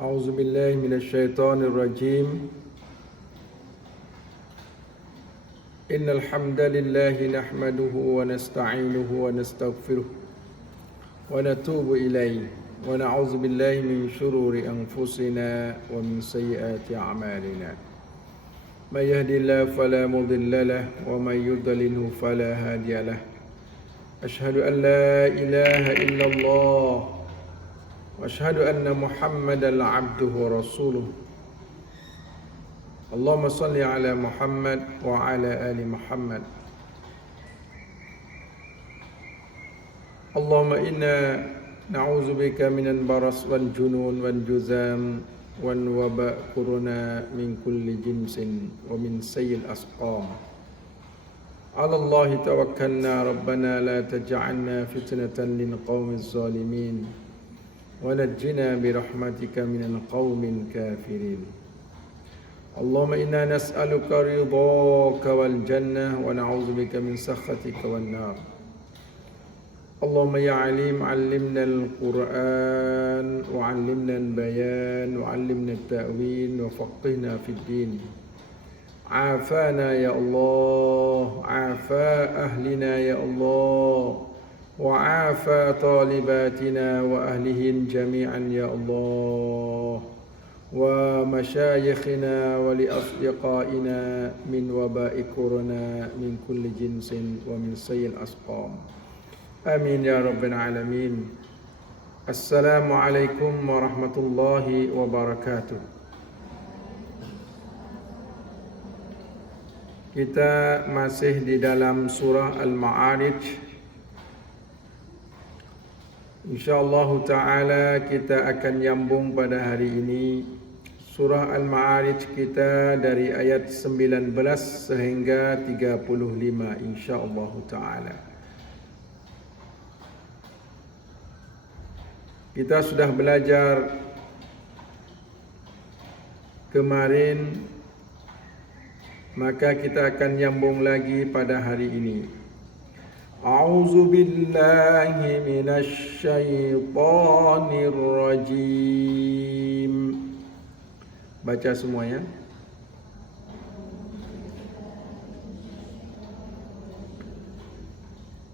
أعوذ بالله من الشيطان الرجيم. إن الحمد لله نحمده ونستعينه ونستغفره ونتوب إليه ونعوذ بالله من شرور أنفسنا ومن سيئات أعمالنا. من يهد الله فلا مضل له ومن يضلل فلا هادي له. أشهد أن لا إله إلا الله وأشهد أن محمدا عبده ورسوله. اللهم صل على محمد وعلى آل محمد. اللهم إنا نعوذ بك من البرص والجنون والجذام والوباء كورونا من كل جنس ومن سيء الأسقام. على الله توكلنا ربنا لا تجعلنا فتنة للقوم الظالمين ونجنا برحمتك من القوم الكافرين. اللهم إنا نسألك رضاك والجنة ونعوذ بك من سخطك والنار. اللهم يا عليم علمنا القرآن وعلمنا البيان وعلمنا التأويل وفقهنا في الدين. عافانا يا الله، عافا أهلنا يا الله، وعافى طالباتنا وأهلهن جميعا يا الله، ومشايخنا ولأصدقائنا من وباء كورونا من كل جنس ومن سيء الأسقام. آمين يا رب العالمين. السلام عليكم ورحمة الله وبركاته. Kita masih di dalam surah Al-Ma'arij. InsyaAllah ta'ala kita akan nyambung pada hari ini surah Al-Ma'arij kita dari ayat 19 sehingga 35 insyaAllah ta'ala. Kita sudah belajar kemarin, maka kita akan nyambung lagi pada hari ini. A'udzu billahi minasy syaithanir rajim. Baca semuanya.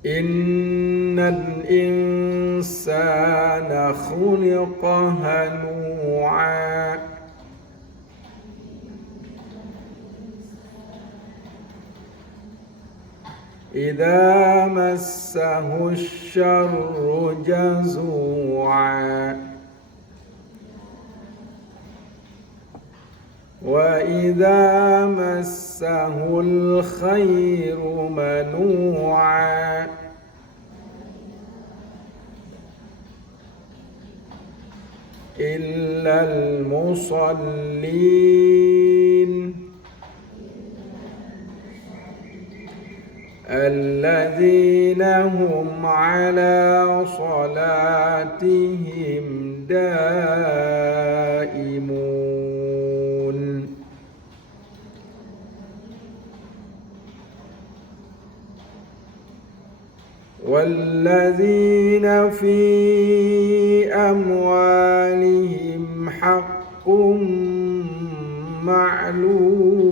Innal insana khuliqa halu'a. إذا مسه الشر جزوعا وإذا مسه الخير منوعا إلا المصلين الذين هم على صلاتهم دائمون والذين في أموالهم حق معلوم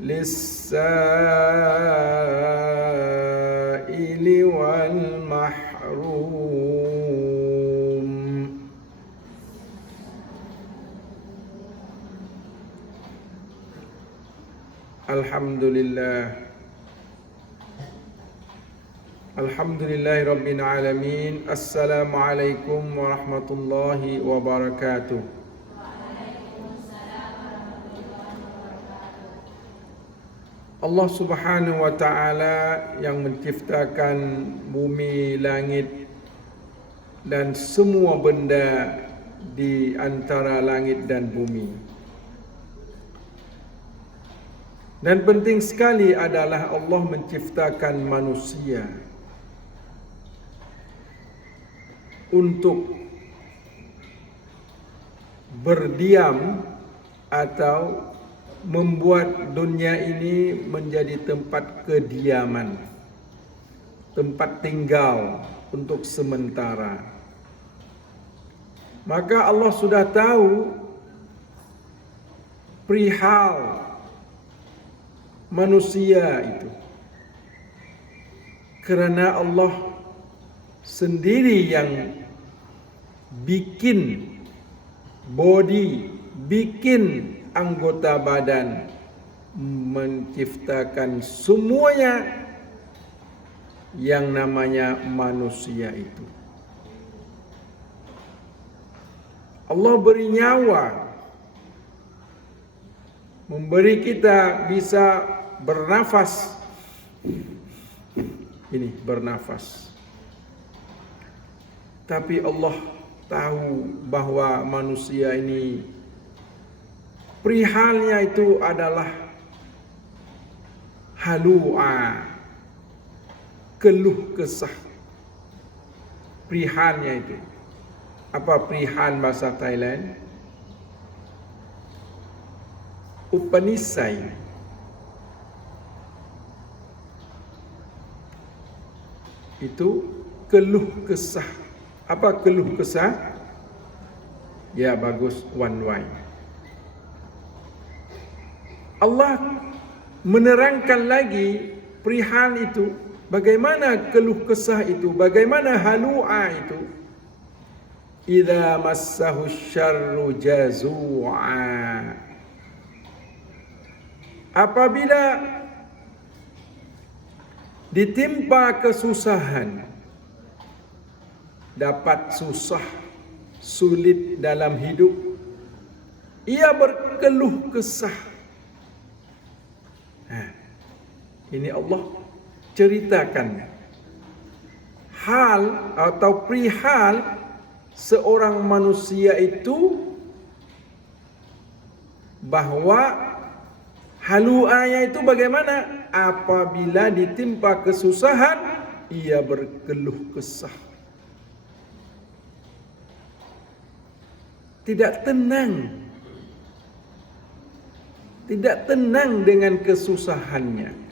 للسائل والمحروم. Alhamdulillahi Rabbil Alamin. Assalamualaikum warahmatullahi wabarakatuh. Allah Subhanahu wa ta'ala yang menciptakan bumi, langit dan semua benda di antara langit dan bumi. Dan penting sekali adalah Allah menciptakan manusia untuk berdiam atau membuat dunia ini menjadi tempat kediaman. tempat tinggal untuk sementara. Maka Allah sudah tahu perihal manusia itu. Kerana Allah sendiri yang bikin body, bikin anggota badan, menciptakan semuanya yang namanya manusia itu. Allah beri nyawa, memberi kita bisa bernafas. Ini bernafas. Tapi Allah tahu bahwa manusia ini perihalnya itu adalah halu'a, keluh kesah. Perihalnya itu. Apa perihal bahasa Thailand? Upanisai. Itu keluh kesah. Apa keluh kesah? Ya bagus, one way. Allah menerangkan lagi perihal itu, bagaimana keluh kesah itu, bagaimana halu'a itu. Idza massahu syarru jazu'a. Apabila ditimpa kesusahan, dapat susah, sulit dalam hidup, ia berkeluh kesah. Ini Allah ceritakan hal atau perihal seorang manusia itu, bahwa halu'anya itu bagaimana? Apabila ditimpa kesusahan, ia berkeluh kesah. Tidak tenang. Tidak tenang dengan kesusahannya.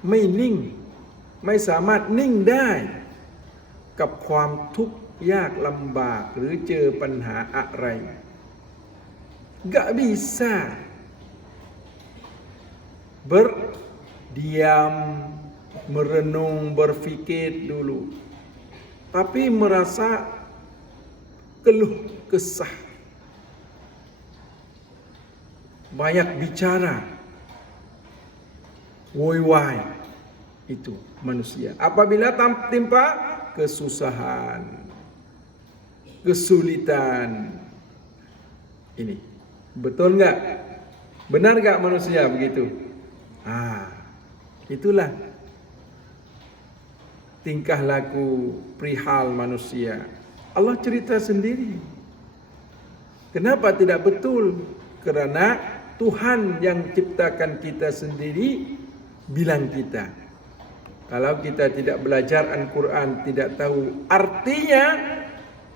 Maiนิ่ง ไม่สามารถนิ่งได้กับความทุกข์ยากลำบากหรือเจอปัญหาอะไร Gak bisa berdiam, merenung, berfikir dulu, tapi merasa keluh kesah, banyak bicara, woy-woy. Itu manusia apabila timpa kesusahan, kesulitan. Ini betul enggak? Benar enggak manusia begitu? Itulah tingkah laku perihal manusia. Allah cerita sendiri. Kenapa tidak betul? Kerana Tuhan yang ciptakan kita sendiri bilang kita. Kalau kita tidak belajar Al-Quran, tidak tahu artinya,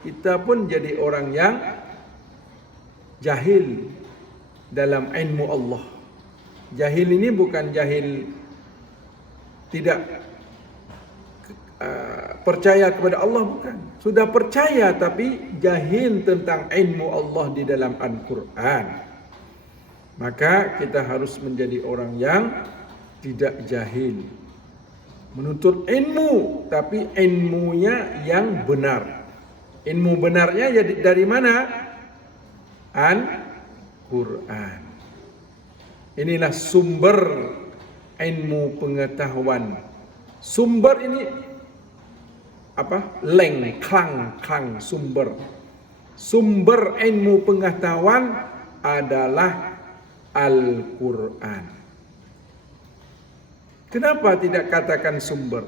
kita pun jadi orang yang jahil dalam ilmu Allah. Jahil ini bukan jahil tidak percaya kepada Allah, bukan. Sudah percaya tapi jahil tentang ilmu Allah di dalam Al-Quran. Maka kita harus menjadi orang yang tidak jahil. Menuntut ilmu, tapi ilmunya yang benar. Ilmu benarnya jadi dari mana? Al-Quran. Inilah sumber ilmu pengetahuan. Sumber ini apa? Leng, klang, sumber. Sumber ilmu pengetahuan adalah Al-Quran. Kenapa tidak katakan sumber?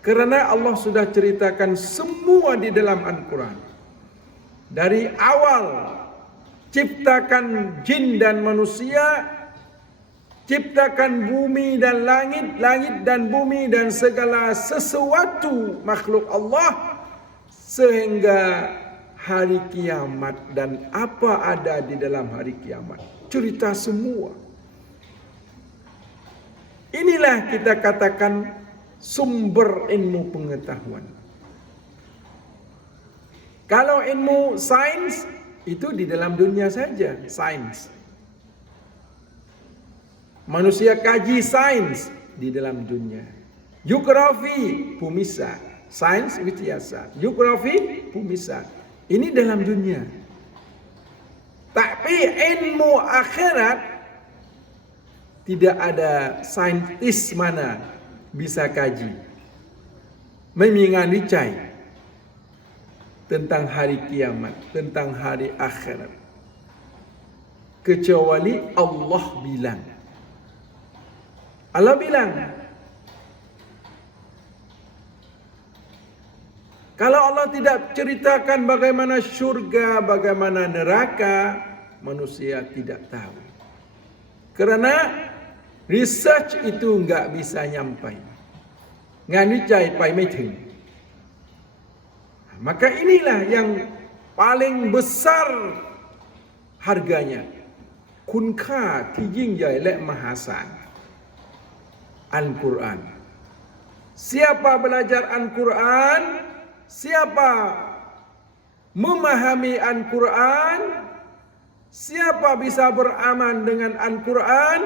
Kerana Allah sudah ceritakan semua di dalam Al-Quran. Dari awal ciptakan jin dan manusia, ciptakan bumi dan langit, langit dan bumi dan segala sesuatu makhluk Allah, sehingga hari kiamat dan apa ada di dalam hari kiamat. Cerita semua. Inilah kita katakan sumber ilmu pengetahuan. Kalau ilmu sains itu di dalam dunia saja, sains. Manusia kaji sains di dalam dunia. Geografi, Bumisa, sains wityasa. Geografi, Bumisa. Ini dalam dunia. Tapi ilmu akhirat tidak ada saintis mana bisa kaji, menganalisa tentang hari kiamat, tentang hari akhirat, kecuali Allah bilang. Allah bilang, kalau Allah tidak ceritakan bagaimana syurga, bagaimana neraka, manusia tidak tahu. Karena research itu enggak bisa nyampai. Nganicai paiไม่ถึง. Maka inilah yang paling besar harganya. คุณค่าที่ยิ่งใหญ่และมหาศาล Al-Quran. Siapa belajar Al-Quran, siapa memahami Al-Quran, siapa bisa beramal dengan Al-Quran,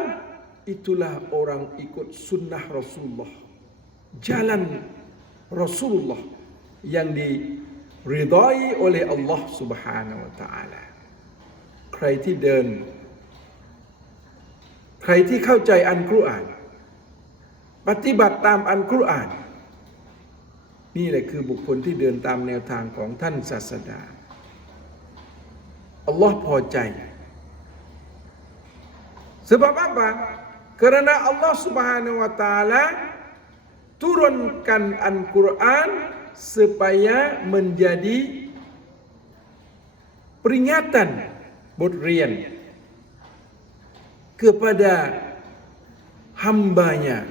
itulah orang ikut sunnah Rasulullah, jalan Rasulullah yang diridhai oleh Allah Subhanahu wa taala. ใครที่เดิน ใครที่เข้าใจอัลกุรอานปฏิบัติตามอัลกุรอานนี่แหละคือบุคคลที่เดินตามแนวทางของท่านศาสดาอัลลอฮ์พอใจ sebab apa? Karena Allah Subhanahu wa taala turunkan Al-Quran supaya menjadi peringatan, บทเรียน kepada hambanya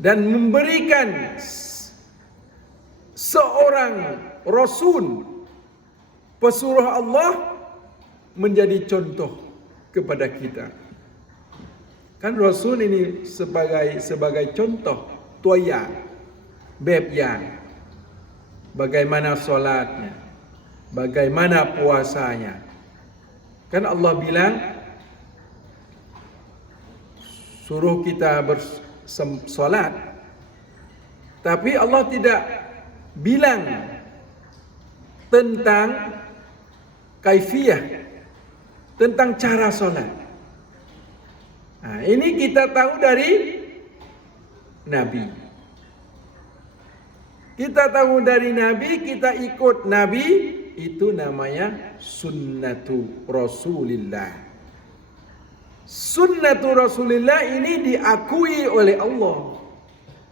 dan memberikan seorang Rasul pesuruh Allah menjadi contoh kepada kita. Kan Rasul ini sebagai contoh, ตัวอย่าง แบบอย่าง bagaimana salatnya, bagaimana puasanya. Kan Allah bilang suruh kita bersolat, tapi Allah tidak bilang tentang kaifiyah, tentang cara solat. Nah, ini kita tahu dari Nabi. Kita tahu dari Nabi, kita ikut Nabi, itu namanya sunnatu Rasulillah. Sunnatu Rasulillah ini diakui oleh Allah.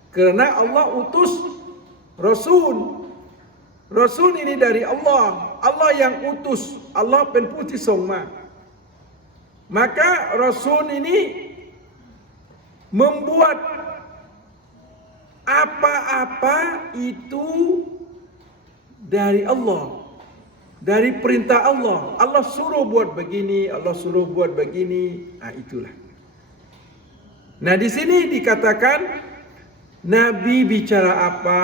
Karena Allah utus Rasul. Rasul ini dari Allah. Allah yang utus. Allah เป็นผู้ที่ส่งมา Maka Rasul ini membuat apa-apa itu dari Allah, dari perintah Allah. Allah suruh buat begini, Allah suruh buat begini. Nah, itulah. Nah, di sini dikatakan Nabi bicara apa,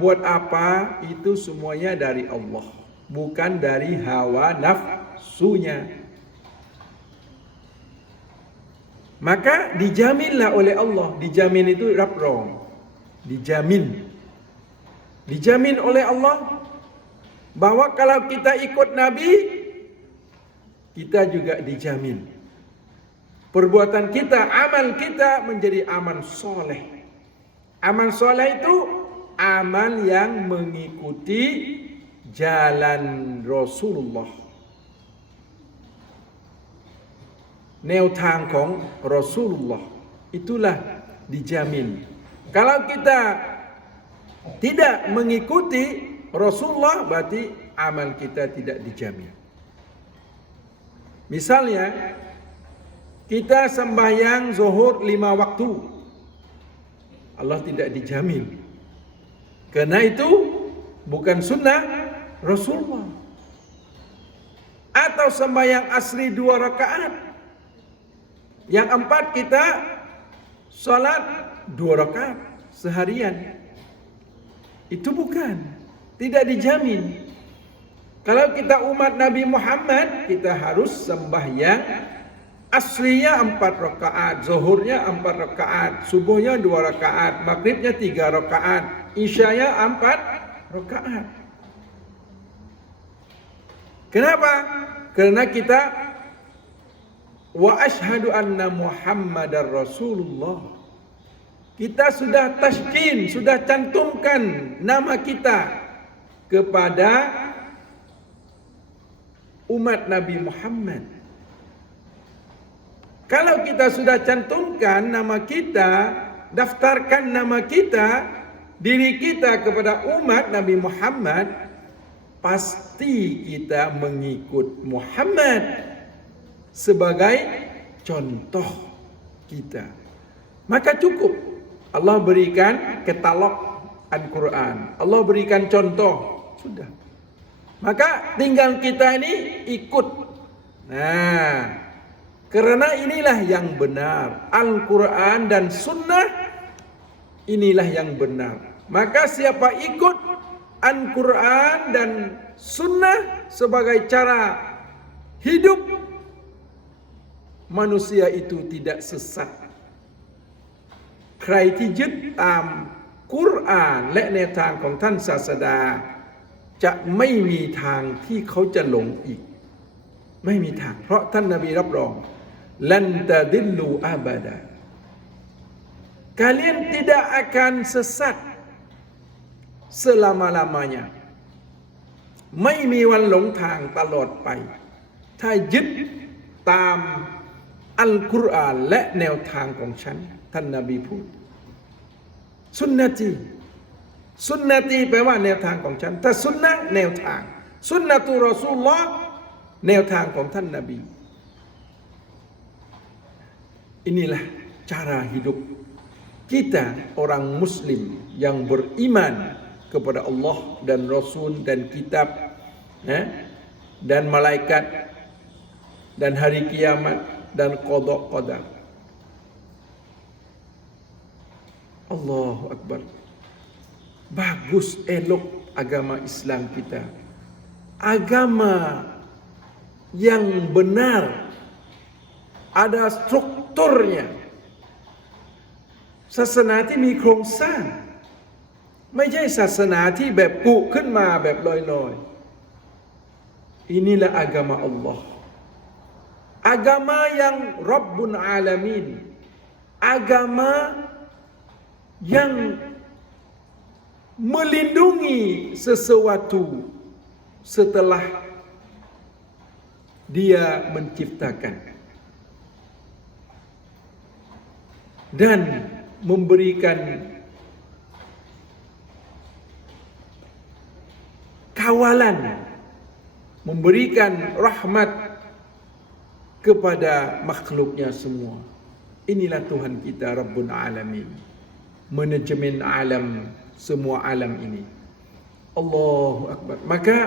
buat apa, itu semuanya dari Allah, bukan dari hawa nafsunya. Maka dijaminlah oleh Allah. Dijamin ituรับรอง dijamin. Dijamin oleh Allah bahwa kalau kita ikut Nabi, kita juga dijamin. Perbuatan kita, amal kita menjadi amal soleh. Amal soleh itu amal yang mengikuti jalan Rasulullah. แนวทางของ Rasulullah itulah dijamin. Kalau kita tidak mengikuti Rasulullah, berarti amal kita tidak dijamin. Misalnya kita sembahyang zuhur 5 waktu, Allah tidak dijamin. Karena itu bukan sunnah Rasulullah. Atau sembahyang asri 2 rakaat, yang 4 kita Salat 2 rakaat seharian. Itu bukan, tidak dijamin. Kalau kita umat Nabi Muhammad, kita harus sembahyang aslinya 4 rakaat, zuhurnya 4 rakaat, subuhnya 2 rakaat, maghribnya 3 rakaat, isyanya 4 rakaat. Kenapa? Karena kita wa asyhadu anna Muhammadar Rasulullah. Kita sudah taskin, sudah cantumkan nama kita kepada umat Nabi Muhammad. Kalau kita sudah cantumkan nama kita, daftarkan nama kita, diri kita kepada umat Nabi Muhammad, pasti kita mengikut Muhammad sebagai contoh kita. Maka cukup Allah berikan katalog Al-Quran, Allah berikan contoh, sudah. Maka tinggal kita ini ikut. Nah, karena inilah yang benar, Al-Quran dan Sunnah inilah yang benar. Maka siapa ikut Al-Quran dan Sunnah sebagai cara hidup, manusia itu tidak sesat. ใครที่ยึดตามกุรอานและแนวทางของท่านศาสดาจะไม่มีทางที่เขาจะหลงอีก ไม่มีทาง เพราะท่านนบีรับรองลันตะดิลลูอาบาดา kalian tidak akan sesat selama-lamanya ไม่มีวันหลงทางตลอดไป ถ้ายึดตามอัลกุรอานและแนวทางของฉันท่านนบีพูดสุนนะตีสุนนะตีแปลว่าแนวทางของฉันถ้าสุนนะแนวทางสุนนะตุรอซูลุลลอฮ์แนวทางของท่านนบี inilah cara hidup kita orang muslim yang beriman kepada Allah dan Rasul dan kitab dan malaikat dan hari kiamat dan qada qadar. Allahu Akbar. Bagus, elok agama Islam kita. Agama yang benar, ada strukturnya. ศาสนาที่มีโครงสร้าง ไม่ใช่ศาสนาที่แบบกุขึ้นมาแบบลอยๆ inilah agama Allah. Agama yang Rabbul Alamin. Agama yang melindungi sesuatu setelah dia menciptakan dan memberikan kawalan, memberikan rahmat kepada makhluknya semua. Inilah Tuhan kita Rabbul Alamin, manajemen alam, semua alam ini. Allahu Akbar. Maka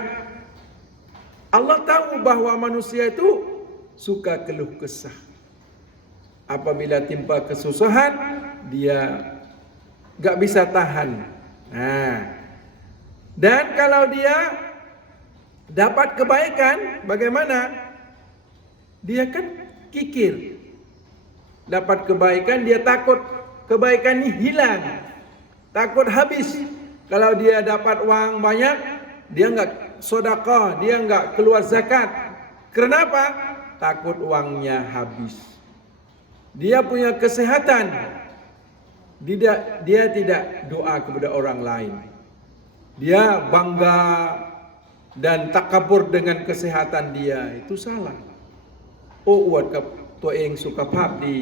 Allah tahu bahwa manusia itu suka keluh kesah. Apabila timpa kesusahan, dia gak bisa tahan. Dan kalau dia dapat kebaikan, bagaimana? Dia kan kikir. Dapat kebaikan, dia takut kebaikan ini hilang, takut habis. Kalau dia dapat uang banyak, dia enggak sedekah, dia enggak keluar zakat. Kenapa? Takut uangnya habis. Dia punya kesehatan, dia tidak doa kepada orang lain. Dia bangga dan takabur dengan kesehatan dia, itu salah. โอ้อวดกับตัวเองสุขภาพดี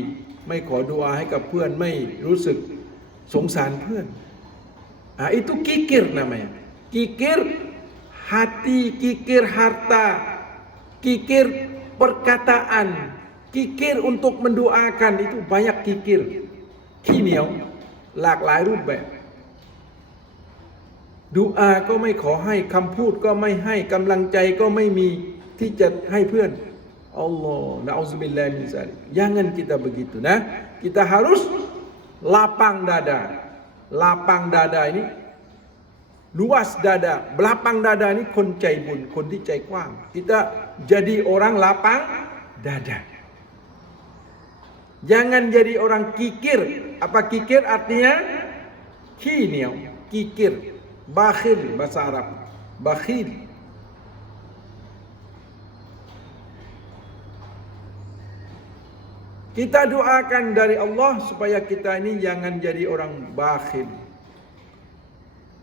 ไม่ขอดุอาให้กับเพื่อนไม่รู้สึกสงสารเพื่อน itu kikir namanya. Kikir hati, kikir harta, kikir perkataan, kikir untuk mendoakan, itu banyak kikir. ขี้เหนียวหลากหลายรูปแบบ ดุอาก็ไม่ขอให้ คำพูดก็ไม่ให้ กำลังใจก็ไม่มีที่จะให้เพื่อน Allah, na'udzubillah min zalik. Jangan kita begitu, nah. Kita harus lapang dada. Lapang dada ini, luas dada, belapang dada ini คนใจบุญ คนที่ใจกว้าง kita jadi orang lapang dada. Jangan jadi orang kikir. Apa kikir artinya? Kiniau, kikir, bakhil bahasa Arab, bakhil. Kita doakan dari Allah supaya kita ini jangan jadi orang bakhil.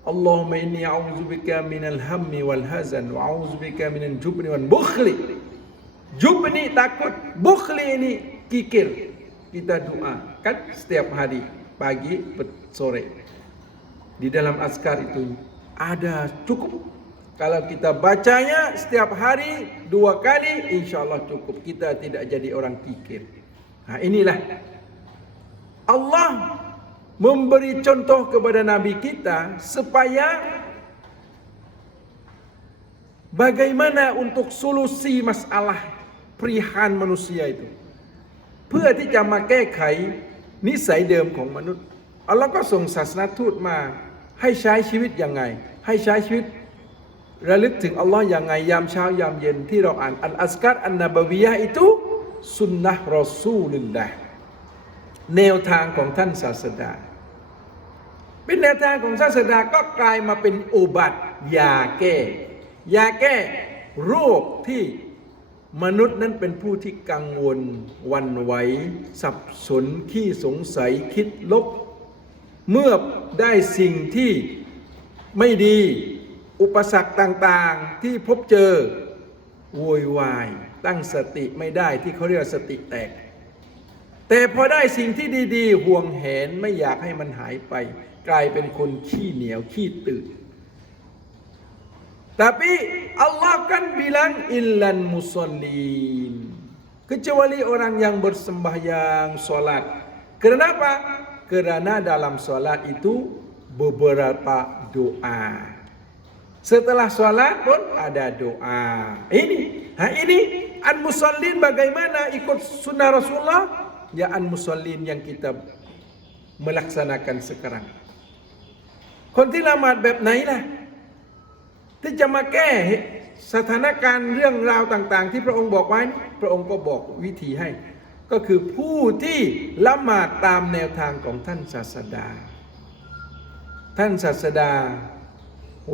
Allahumma inni a'udzubika minal hammi wal hazan wa a'udzubika minal jubni wal bukhli. Jubni takut, bukhli ini kikir. Kita doakan setiap hari, pagi, sore. Di dalam azkar itu ada cukup. Kalau kita bacanya setiap hari 2 kali, insya Allah cukup. Kita tidak jadi orang kikir. Nah, inilah Allah memberi contoh kepada Nabi kita supaya bagaimana untuk solusi masalah perihan manusia itu. เพื่อที่จะมาแก้ไขนิสัยเดิมของมนุษย์อัลลอฮ์ก็ส่งศาสนทูตมาให้ใช้ชีวิตยังไงให้ใช้ชีวิตระลึกถึงอัลลอฮ์ยังไงยามเช้ายามเย็นที่เราอ่านอัลอัซการอันนบวียะห์itu สุนนะห์รอซูลุลลอฮ์แนวทางของท่านศาสดาเป็นแนวทางของศาสดาก็กลายมาเป็นอุบัติยาแก้โรคที่มนุษย์นั้นเป็นผู้ที่กังวลหวั่นไหวสับสนขี้สงสัยคิดลบเมื่อได้สิ่งที่ไม่ดีอุปสรรคต่างๆที่พบเจอโวยวายตั้งสติไม่ได้ที่เขาเรียกสติแตกแต่พอได้สิ่งที่ดีๆห่วงแหนไม่อยากให้มันหายไปกลายเป็นคนขี้เหนียวขี้ตื่นTapi Allah kan bilang illan musallin, kecuali orang yang bersembahyang salat. Kenapa? Karena dalam salat itu beberapa doa. Setelah salat pun ada doa. Ini an-musallin bagaimana ikut sunnah Rasulullah? Ya an-musallin yang kita melaksanakan sekarang. คนที่ละหมาดแบบไหนล่ะที่จะมาแก้สถานการณ์เรื่องราวต่างๆที่พระองค์บอกไว้พระองค์ก็บอกวิธีให้ก็คือผู้ที่ละหมาดตามแนวทางของท่านศาสดาท่านศาสดา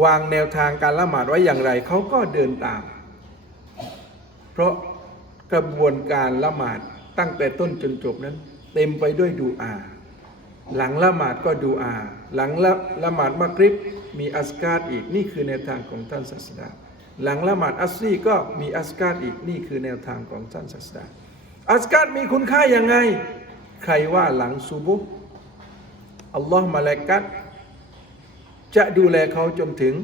วางแนวทางการละหมาดไว้อย่างไรเขาก็เดินตามเพราะกระบวนการละหมาดตั้งแต่ต้นจนจบนั้นเต็มไปด้วยดูอาหลังละหมาดก็ดูอาหลังละหมาดมักริบมีอัสการ์อีกนี่คือแนวทางของท่านศาสดาหลังละหมาดอัสรีก็มีอัสการ์อีกนี่คือแนวทางของท่านศาสดาอัสการ์มีคุณค่ายังไงใครว่าหลังซุบุฮ์อัลลอฮ์มะลาอิกะฮ์จะดูแลเขาจนถึง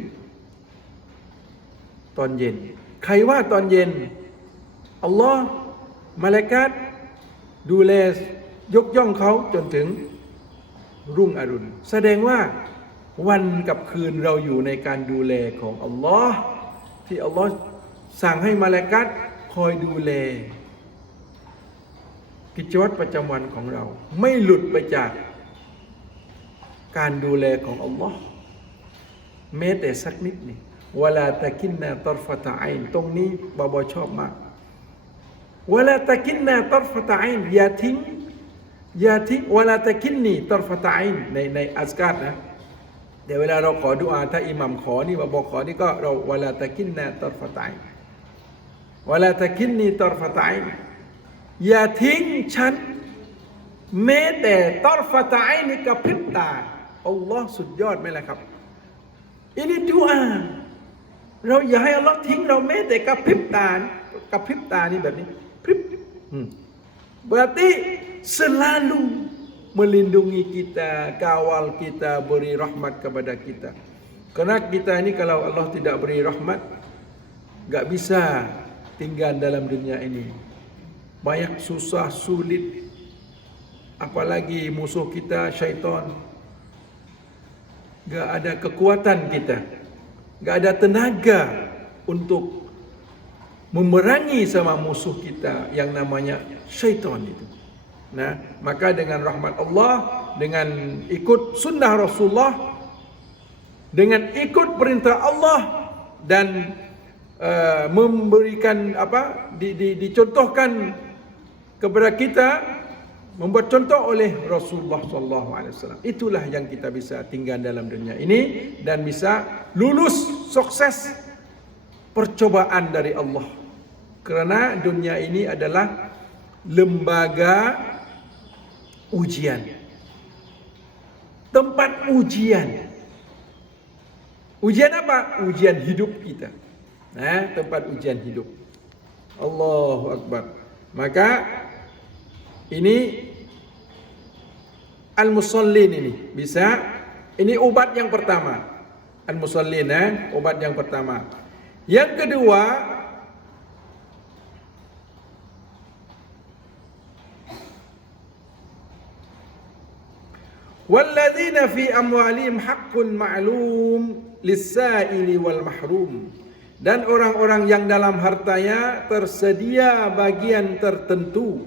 ตอนเย็นใครว่าตอนเย็นอัลลอฮ์มะลาอิกะฮ์ดูแลยกย่องเขาจนถึงรุ่งอรุณแสดงว่าวันกับคืนเราอยู่ในการดูแลของอัลลอฮ์ที่อัลลอฮ์สั่งให้มะลาอิกะฮ์คอยดูแลกิจวัตรประจำวันของเราไม่หลุดไปจากการดูแลของอัลลอฮ์แม้แต่สักนิดนี่วะลาตะกินนาตรฟะตะอินตรงนี้บอบชอบมากวะลาตะกินนาตรฟะตะอินอย่าทิ้งวะลาตะกินนีตรฟะตะอินในอัซการ์นะเดี๋ยวเวลาเราขอดุอาถ้าอิหมัมขอนี่บอกขอนี่ก็เราวะลาตะกินนาตรฟะตะอินวะลาตะกินนีตรฟะตะอินอย่าทิ้งฉันแม้แต่ตรฟะตะอินนี่กับพริบตาอัลลอฮ์สุดยอดไหมล่ะครับอินี่ดุอาเราอย่าให้อัลลอฮ์ทิ้งเราแม้แต่กับพริบตานี่แบบนี้พริบberarti selalu melindungi kita, kawal kita, beri rahmat kepada kita. Karena kita ini kalau Allah tidak beri rahmat, gak bisa tinggal dalam dunia ini. Banyak susah, sulit. Apalagi musuh kita, syaitan. Gak ada kekuatan kita. Gak ada tenaga untuk memerangi sama musuh kita yang namanya syaitan itu. Nah, maka dengan rahmat Allah, dengan ikut sunnah Rasulullah, dengan ikut perintah Allah dan memberikan dicontohkan kepada kita, membuat contoh oleh Rasulullah SAW. Itulah yang kita bisa tinggal dalam dunia ini dan bisa lulus sukses percobaan dari Allah. Kerana dunia ini adalah lembaga ujian, tempat ujian. Ujian apa? Ujian hidup kita. Tempat ujian hidup. Allahu Akbar. Maka ini al-musallin ini bisa, ini obat yang pertama. Al-musallin, obat yang pertama. Yang kedua, walladzina fi amwalihim haqqun ma'lum lis-sa'ili wal mahrum. Dan orang-orang yang dalam hartanya tersedia bagian tertentu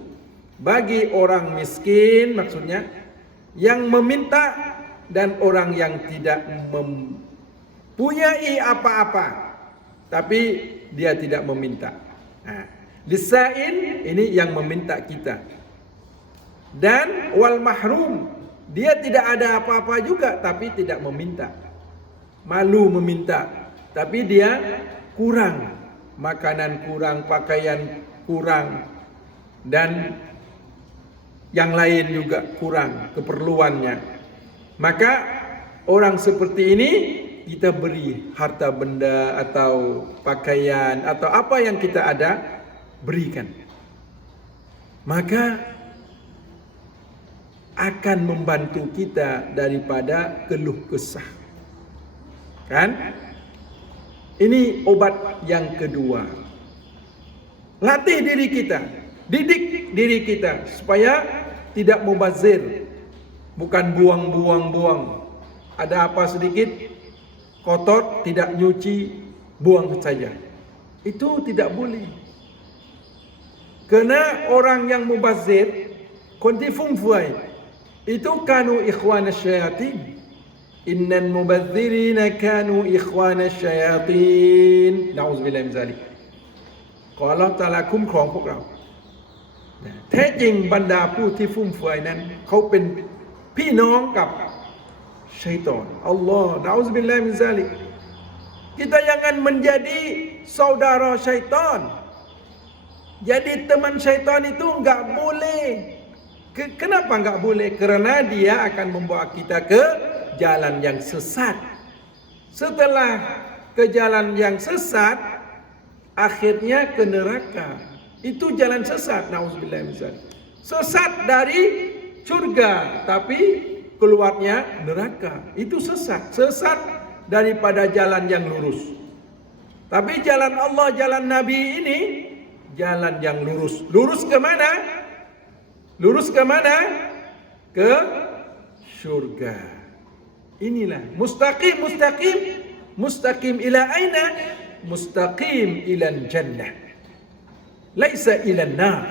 bagi orang miskin, maksudnya yang meminta dan orang yang tidak mempunyai apa-apa tapi dia tidak meminta. Lis-sa'il ini yang meminta kita. Dan wal mahrum, dia tidak ada apa-apa juga tapi tidak meminta. Malu meminta, tapi dia kurang, makanan kurang, pakaian kurang, dan yang lain juga kurang keperluannya. Maka orang seperti ini kita beri harta benda atau pakaian atau apa yang kita ada, berikan. Maka akan membantu kita daripada keluh kesah. Kan? Ini obat yang kedua. Latih diri kita, didik diri kita supaya tidak mubazir, bukan buang-buang. Ada apa sedikit kotor, tidak nyuci, buang saja. Itu tidak boleh. Karena orang yang mubazir, konti fungfuai, itu kanu ikhwan syayatin. Innal mubadzirina kanu ikhwana syayatin. Na'udzubillahi min zalik. ขออัลเลาะห์ตะอาลาคุ้มครองพวกเราแท้จริงบรรดาผู้ที่ฟุ่มเฟือยนั้นเขาเป็นพี่น้องกับsyaitan. Allah, na'udzubillahi min zalik. Kita jangan menjadi saudara syaitan. Jadi teman syaitan itu enggak boleh. Kenapa enggak boleh? Kerana dia akan membawa kita ke jalan yang sesat. Setelah ke jalan yang sesat, akhirnya ke neraka. Itu jalan sesat. Na'udzubillahi min zalik. Sesat dari surga, tapi keluarnya neraka. Itu sesat. Sesat daripada jalan yang lurus. Tapi jalan Allah, jalan Nabi ini jalan yang lurus. Lurus ke mana? Lurus ke mana? Ke surga. Inilah mustaqim, mustaqim, mustaqim ila aina? Mustaqim ila jannah. Laisa ila nar.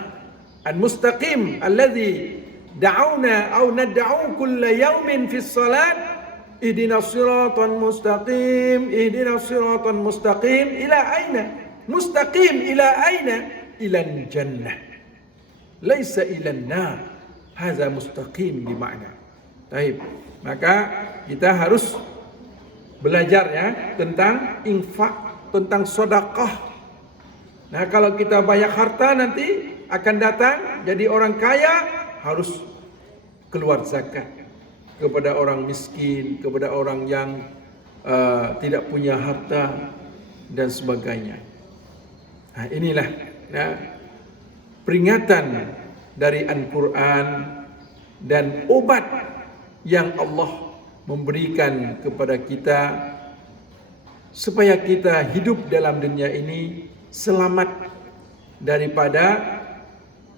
Al-mustaqim alladhi da'una aw nad'u kulla yawmin fi as-salat ihdinas siratal mustaqim, ihdinas siratal mustaqim ila aina? Mustaqim ila aina? Ila jannah. Laisa ila nar. Hadza mustaqim bermakna. Baik. Maka kita harus belajar ya tentang infak, tentang sedekah. Nah, kalau kita banyak harta nanti akan datang jadi orang kaya, harus keluar zakat kepada orang miskin, kepada orang yang tidak punya harta dan sebagainya. Nah, inilah peringatan dari Al-Quran dan obat yang Allah memberikan kepada kita supaya kita hidup dalam dunia ini selamat daripada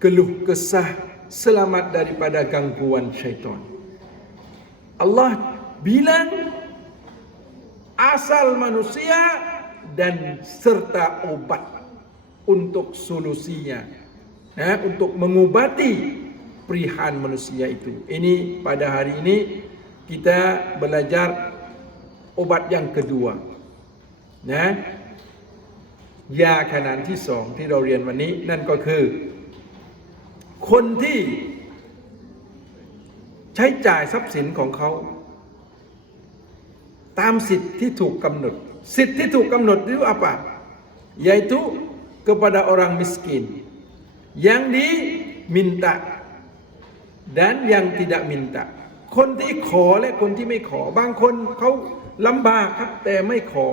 keluh kesah, selamat daripada gangguan syaitan. Allah bilang asal manusia dan serta obat untuk solusinya, untuk mengobati perihal manusia itu. Ini pada hari ini kita belajar obat yang keduaนะยาขนาดที่สองที่เราเรียนวันนี้นั่นก็คือคนที่ใช้จ่ายทรัพย์สินของเขาตามสิทธิ์ที่ถูกกำหนดสิทธิ์ที่ถูกกำหนดitu apa yaitu kepada orang miskin yang diminta dan yang tidak minta คนที่ขอและคนที่ไม่ขอบางคนเขาลำบากครับแต่ไม่ขอ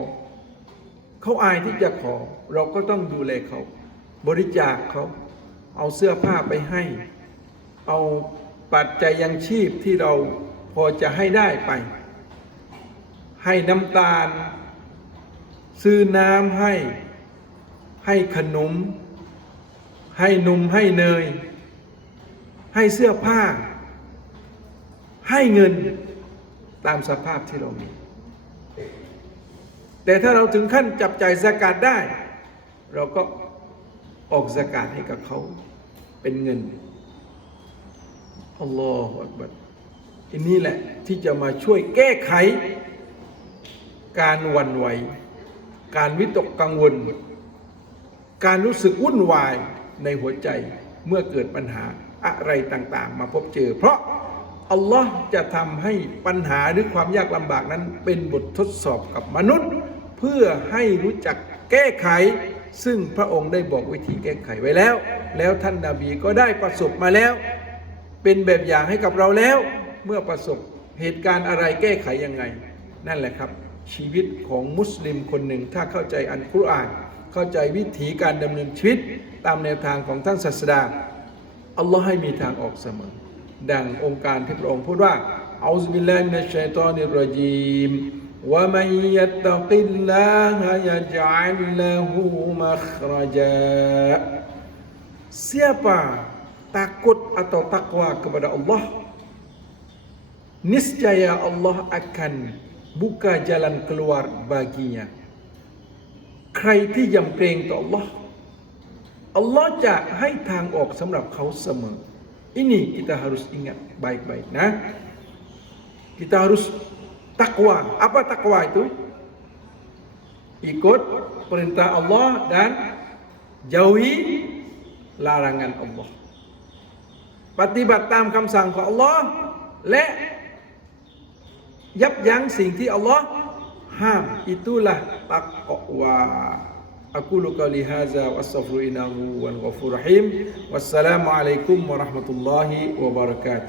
เขาอายที่จะขอเราก็ต้องดูแลเขาบริจาคเขาเอาเสื้อผ้าไปให้เอาปัจจัยยังชีพที่เราพอจะให้ได้ไปให้น้ำตาลซื้อน้ำให้ขนมให้นมให้เนยให้เสื้อผ้าให้เงินตามสภาพที่เรามีแต่ถ้าเราถึงขั้นจับจ่ายซะกาตได้เราก็ออกซะกาตให้กับเขาเป็นเงินอัลลอฮฺอักบัรอันนี้แหละที่จะมาช่วยแก้ไขการหวั่นไหวการวิตกกังวลการรู้สึกวุ่นวายในหัวใจเมื่อเกิดปัญหาอะไรต่างๆมาพบเจอเพราะอัลลอฮ์จะทำให้ปัญหาหรือความยากลำบากนั้นเป็นบททดสอบกับมนุษย์เพื่อให้รู้จักแก้ไขซึ่งพระองค์ได้บอกวิธีแก้ไขไว้แล้วท่านนบีก็ได้ประสบมาแล้วเป็นแบบอย่างให้กับเราแล้วเมื่อประสบเหตุการณ์อะไรแก้ไขยังไงนั่นแหละครับชีวิตของมุสลิมคนหนึ่งถ้าเข้าใจอัลกุรอานเข้าใจวิถีการดำเนินชีวิตตามแนวทางของท่านศาสดาอัลลอฮ์ให้มีทางออกเสมอดังองค์การที่พระองค์พูดว่าอัลลอฮฺบิลลาฮิมินัชชัยฏอนิรเราะญีมวะมันยัตตักิลลาฮะยัจอัลละฮูมัคเราะญะ Siapa takut atau takwa kepada Allah niscaya Allah akan buka jalan keluar baginya ใครที่ยำเกรงต่อ Allah Allah จะให้ทางออกสำหรับเขาเสมอIni kita harus ingat baik-baik. Nah, kita harus takwa. Apa takwa itu? Ikut perintah Allah dan jauhi larangan Allah. ปฏิบัติตามคำสั่งของ Allah และยับยั้งสิ่งที่ Allah ห้าม itulah taqwa Aqulu qouli hadza wa astaghfiru innahu wal ghafurur rahim. Wassalamu alaikum warahmatullahi wabarakatuh.